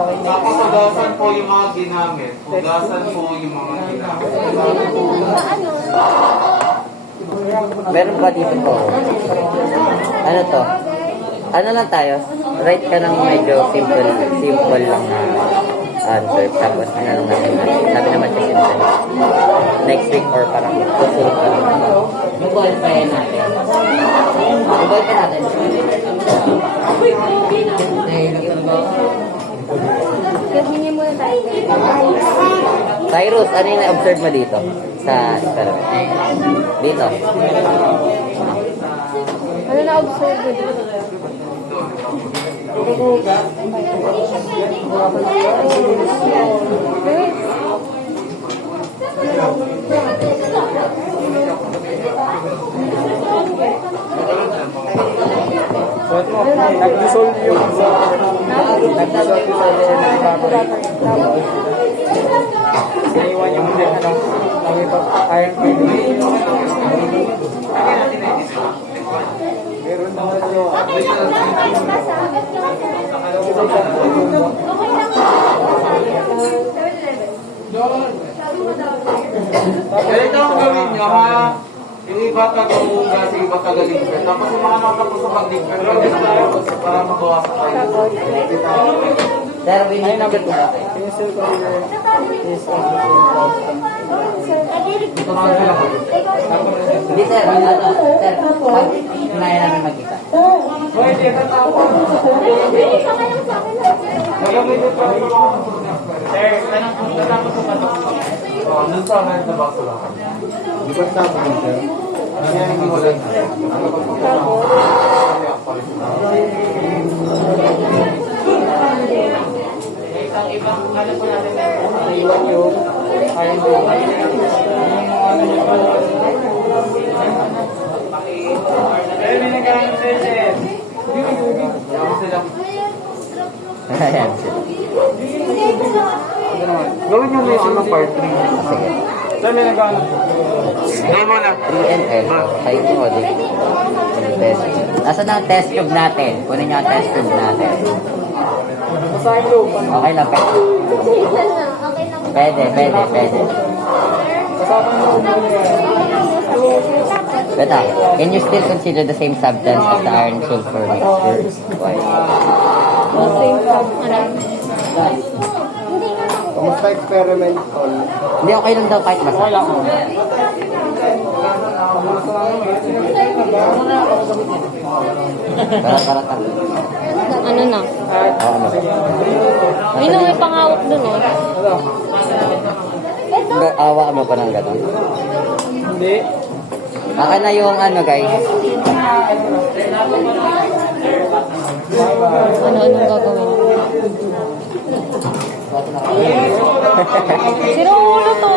Tapos hugasan po yung mga ginamit. Hugasan po yung mga ginamit. Meron ba dito po? Ano to? Ano lang tayo? Write ka ng medyo simple lang na answer. Tapos ano lang natin. Sabi naman siya simple. Next week or parang susunod na lang. Mobile pa yan natin. Mobile pa natin. Gahingi muna tayo. Cyrus, ano yung na-observe mo dito? Sa experiment? Dito. Ano na-observe mo dito? Nag-dissolve yung nag-dissolve yung siniwan yung ano, kayang pwede. Meron naman ito. Ganito ang gawin nyo ha. Yung iba taga-ugas, yung iba taga-ligpet. Tapos yung mga nakapos sa pag-ligpet, para mabawasan kayo. Sir, we need number 2. Pencil color is of the same class. Ito na sila. Hindi sir, sir, kunaya namin magkita. Pwede, tatapos. Malamig yung pwede mo. Sir, tatapos sa patok. Nung sa akin, nabasa lang. Di ba sa akin, sir? Ano yan yung wala na? Ano ba po? Isang ibang ano po natin. Iwan yung kayang pwede. Pero may nagkaroon sir, sir. Ayan. Gawin nyo na yung ano part 3. Sir, may nag-ano? Gawin mo na. 3NL. Side audit. Test. Nasaan na ang test tube natin? Kunin niyo ang test tube natin. Basahin loob. Okay lang, pwede. Pwede. Basahin loob. But can you still consider the same substance as the iron sulfur mixture? Why? Same ano? Kamusta experiment ko? Hindi, okay lang daw kahit basa. Okay lang. Tara. Ano na? Oo, ano? Ayun na, may pangawak dun oh. Awa mo pa ng gano'n. Hindi. Akin na yung ano guys. Ano gagawin? Sino ulo to?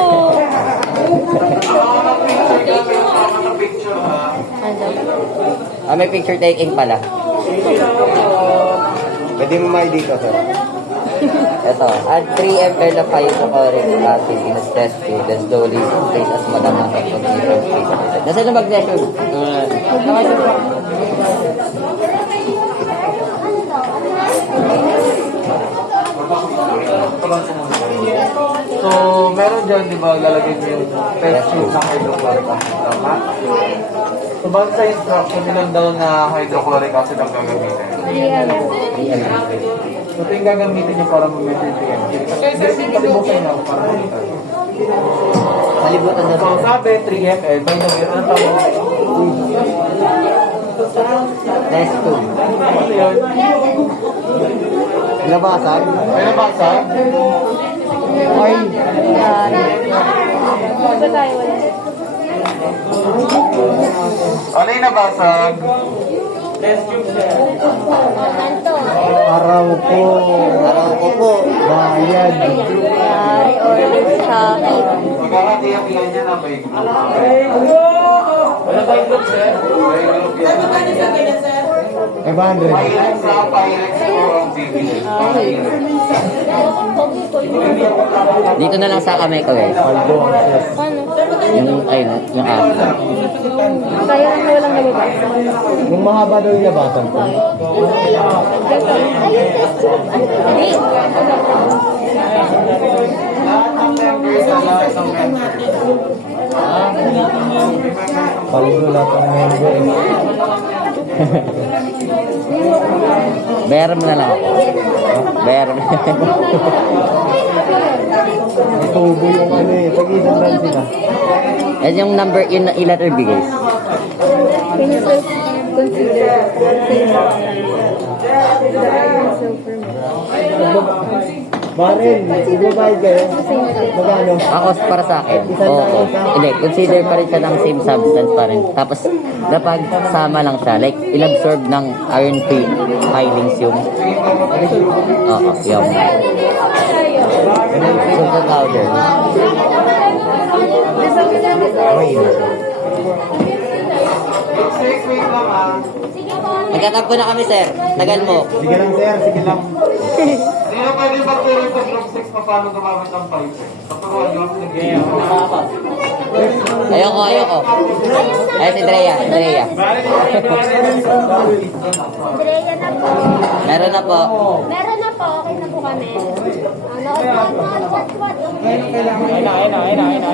Ano? May picture taking pala. Pwede mo may dito, sir. Ito, add 3 ml of hydrochloric acid in a test tube, then slowly place as madam as of different space. Nasa na mag-measure? So, meron dyan, di ba, lalagay mo yung test tube na hydrochloric acid, tama? So, base sa instruction, ilan daw na hydrochloric acid ang gagamitin? 3 So, ito yung gagamitin nyo para mag-measure yung PM. Palibutan nyo para makita. Malibutan na So, sabi, 3 ml. By the way, ano tawag? test tube. Ano yun? Labasan? May nabasag? Ay, Ba tayo wala? Ano yung nabasag? Anto. araw ko. Araw ko po. Bayad. Yari, orange chocolate. Magkakatiyak-tiyak niya na by group. Wala by group, sir? By group yan. 500. Pyrex sa Pyrex ko ang bibili. Dito na lang sa kamay ko guys. Paano? Yung, ayun, yung acid. Kaya lang walang nababasa. Kung mahaba daw yung labasan ko. Ayun, test tube. Hindi. Paligo lahat ng member. Bayaran mo na lang ako. Bayaran mo. Tubo yung ano eh. Pag-isang lang sila. Yan yung number, yun na ilan bigay. Can you consider Baril, ibabayad kayo. Magkano? Ako para sa akin. Oo. Hindi, consider pa rin siya ng same substance pa rin. Tapos, kapag sama lang siya, like, inabsorb ng iron free filings yung... Oo, yung... Sulfur powder. Wait lang ah. Nagtatampo na kami, sir. Tagal mo. Sige lang sir, sige lang. Hindi na pwede mag-tuloy sa group 6 pa paano gumamit ng 5. Paturuan nyo. Sige. Ayoko. Ay, si Drea. Andrea na po. Meron na po. Meron na po. Okay na po kami. What?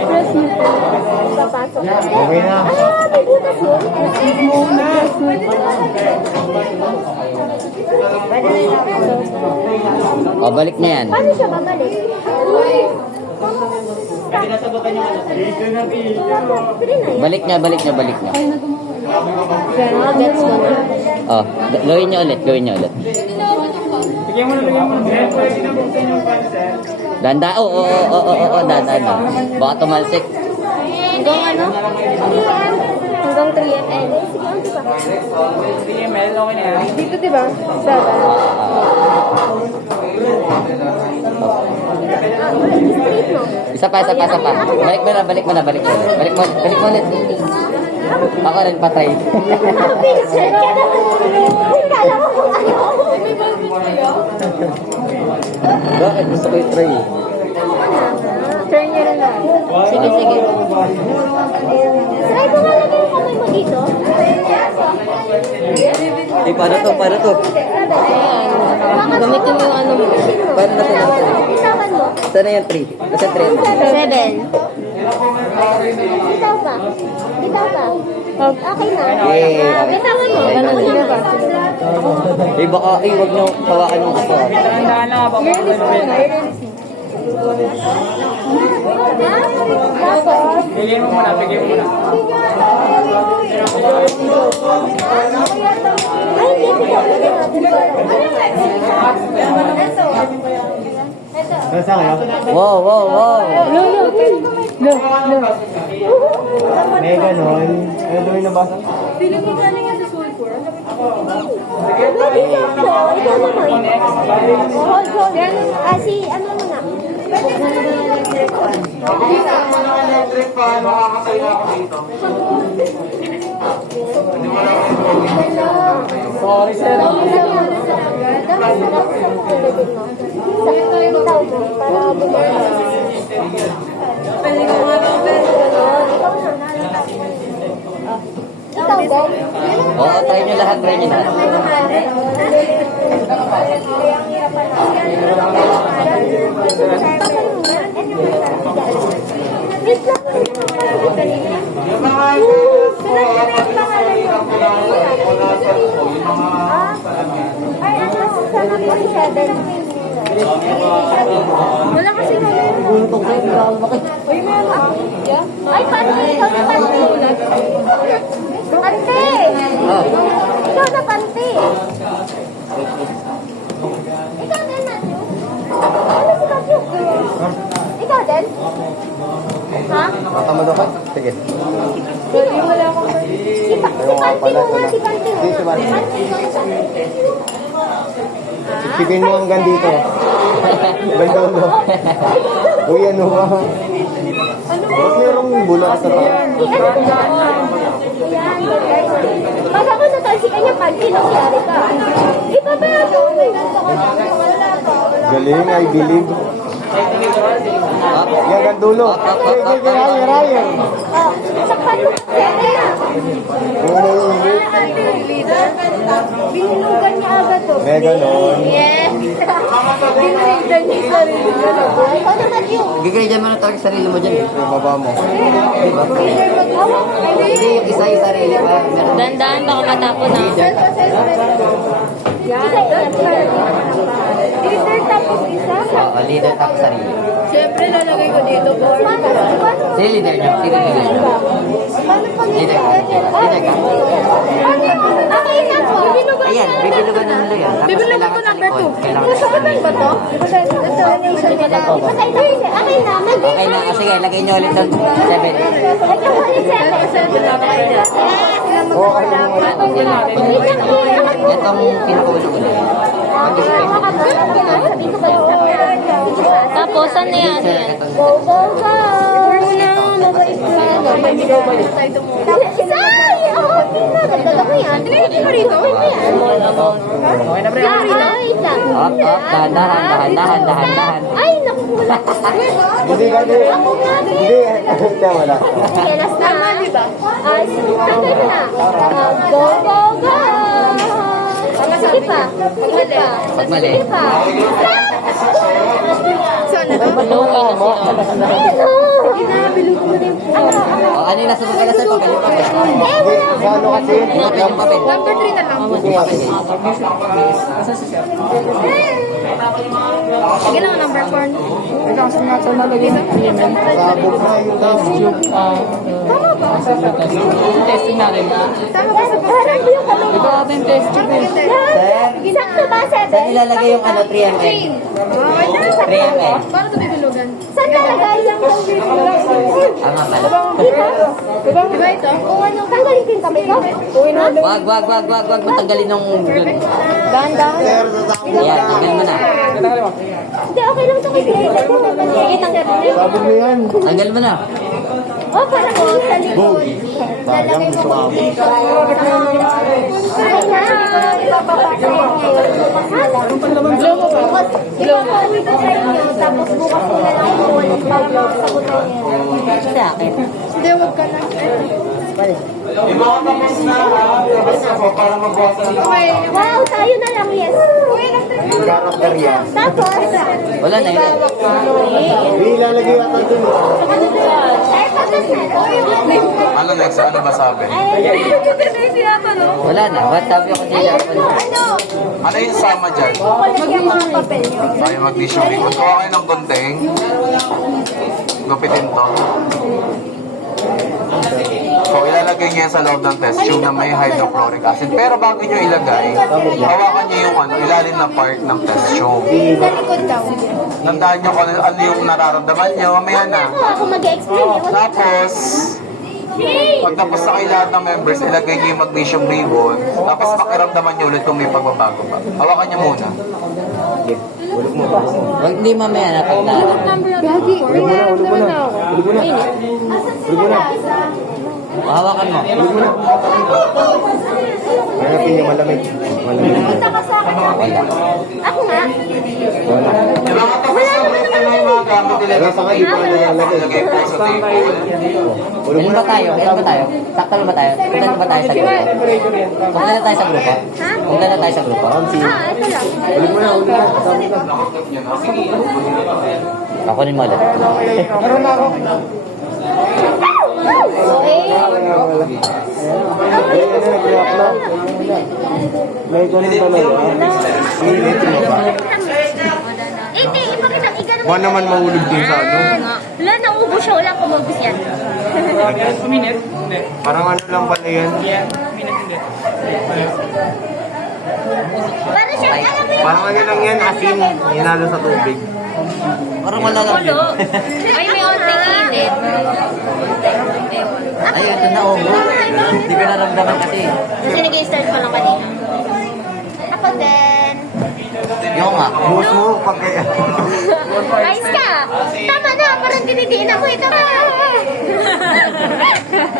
Press mo po. Papasok. Okay na. May butas yun. O, balik na yan. Paano siya babalik? Balik na. Kaya nga, gets mo na. Oh, gawin niyo ulit. Danda, oo, danda. Baka tumalsik. Hanggang ano? 3M. Hanggang 3 ml. Sige, ano ba? 3 ml, okay na yan. Dito, di ba? Dada. Straight mo. Isa pa. Balik mo ulit. Ako rin patay. Picture ka na. Kala mo kung ano. Bakit? Gusto ko i-try. Turn nyo na lang. Sige. Try ko nga lagay yung kamay mo dito. Eh, paano to? Gamitin mo yung ano mo. Paano na to? Bitawan mo. Saan na yung 3? Nasa 3 na. 7. Bitaw ka. Okay na. Bitawan mo. Ganun Sino ba? Eh, baka, huwag niyo hawakan yung ako. I-release mo na. Tapos, Bigyan mo muna. ay, hindi Nasa kayo? Wow. No. May ganon. Ano doon na ba? Ano mo na? Electric fan, makakasay na ako dito. Sorry, sir. Ikaw, guys. Oo, try nyo lahat. Yung mga wala kasi kami. Ay, pante! Ikaw na pante! Pante! Ikaw na pante! Ikaw din, Matthew? Ano si Matthew? Ikaw din? Ha? Matamad ako? Sige. Wala akong... Si Pante mo nga, si Pante mo. Si Pante. Sipigin mo hanggang dito. Ganda mo. Uy, ano ba? Ba't mayroong bulak sa taas? Pag ako natalsikan niya panty, nangyari ka. Iba ba ako? Galing, I believe. Yan, ang dulo. Ryan. Oh, sakpan mo kasi ako na. Binunugan niya agad to. May ganon. Yes. Binunugan niya. sarili niya na po. Ikaw naman yun. Gigay dyan mo na tawag sarili mo dyan. Yung baba mo. Di ba? Hindi, yung isa yung sarili pa. Meron. Dandan, baka matapon na. Leader tapos isa. Oo, leader tapos sarili. Siyempre, lalagay ko dito po. Sino leader niyo? Sino leader niyo? Leader ka? Leader ka? Okay na po. Ayan, bibilugan na nila yan. Tapos Bibilugan ko kailangan sa number likod. 2. Kailangan sa Masakit likod. ba to? Okay na. Okay na. O sige, lagay niyo ulit doon. 7. Itong pinakauna-una. Tapos, ano yan? Itong Go, go, go! Tapos, ay! Okay na. Nagdala ko yan. Tinigil mo rito? Small amount. Okay na, pre. Ay, lang. Up, up. Dahan. Ay, nakukuha. Ako nga, Hindi, kaya wala. sige, last na. Ay, tanggal ko na. Go, go, go! Sige pa. Sige pa. Pag mali. Sige pa. Sana na? O, ano yung nasa pagkala sa papel? Yung papel. Paano kasi? Yung papel. Number 3 na lang. Yung papel. Sige lang, number 4. Sabog na yung test tube. Tama ba? Testing natin. Tama ba sa picture? Ito ating test tube. Sakto ba, Saan Seven? ilalagay yung ano, 3mm? 3mm. Paano ito bibilugan? Saan nalagay yung Tama pala. Diba ito? kung ano, tanggalin ko yung kamay ko? Wag mo tanggalin ng yun. Dahan-dahan. Ayan, tanggal mo na. Hindi, okay lang ito kay Grace. Sige, tanggalin mo. Sabog na yan. Tanggal mo na. Oh, parang sa likod. Lalagay mo ko dito. Ay na, ipapapasa yan ngayon. Blow mo pa? Ipapauwi ko sa inyo, tapos bukas ko na lang yung ulit sagutan niya. Sa akin. Hindi, huwag ka na. Yung mga tapos na ha. Tapos na po para magbawasan ng Okay. Wow, tayo na lang, yes. character yan. Tapos, Wala na yun. Ilalagay yata dun. ay, tapos na. Ano next? Ano ba sabi? Wala na. What sabi ako sila? Ano? Ano yung sama dyan? Lagyan mo ng papel niyo. Ay, mag-tissue paper. Kuha kayo ng gunting. Gupitin to. So, ilalagay niya yan sa loob ng test tube na may hydrochloric acid. Pero bago niyo ilagay, hawakan niyo yung ilalim na part ng test tube. Sa likod daw. Tandaan niyo kung ano yung nararamdaman niyo. Mamaya na. Ako mag-explain. Tapos, pag tapos na kayo lahat ng members, ilagay niyo yung magnesium ribbon. Tapos pakiramdaman niyo ulit kung may pagbabago pa. Hawakan niyo muna. Wag hindi mamaya na pag hawakan mo. Hanapin niyo malamig. Punta ka sa akin. Wala. Ako nga. Yung mga tapos na ulit na yung mga gamit, ilagay sa kayo. Ilagay po sa table. Ilan ba tayo? Sakto ba tayo? Punta na ba tayo sa grupo? Punta na tayo sa grupo? Punta na tayo sa grupo? Ito lang. Ako ni Malot. Okay. May ganun talaga. Hindi, ipakita. Igano mo. Huwag naman mahulog dun sa ano. Wala, naubos siya. Wala kumabos yan. Parang ano lang pala yan. Para siya, alam mo yung Parang ano lang yan, asin. Hinalo sa tubig. Parang wala lang yun. ay, may onting init. Ay, ito na oh. Hindi ko naramdaman kasi. Kasi nag-start pa lang kanina. Ako din. Yung nga. Buhos mo pag kaya. Ayos ka. Tama na. Parang dinidiin ako. Ito ka.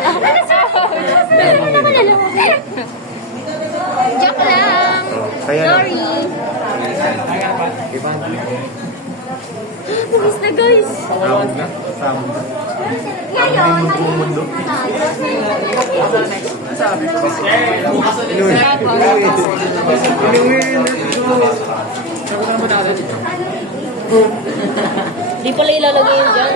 Ano sa? Joke lang. Kaya na. Sorry. Nagis na guys. Samog na? Samog na. Ngayon, Di pala ilalagay yun dyan.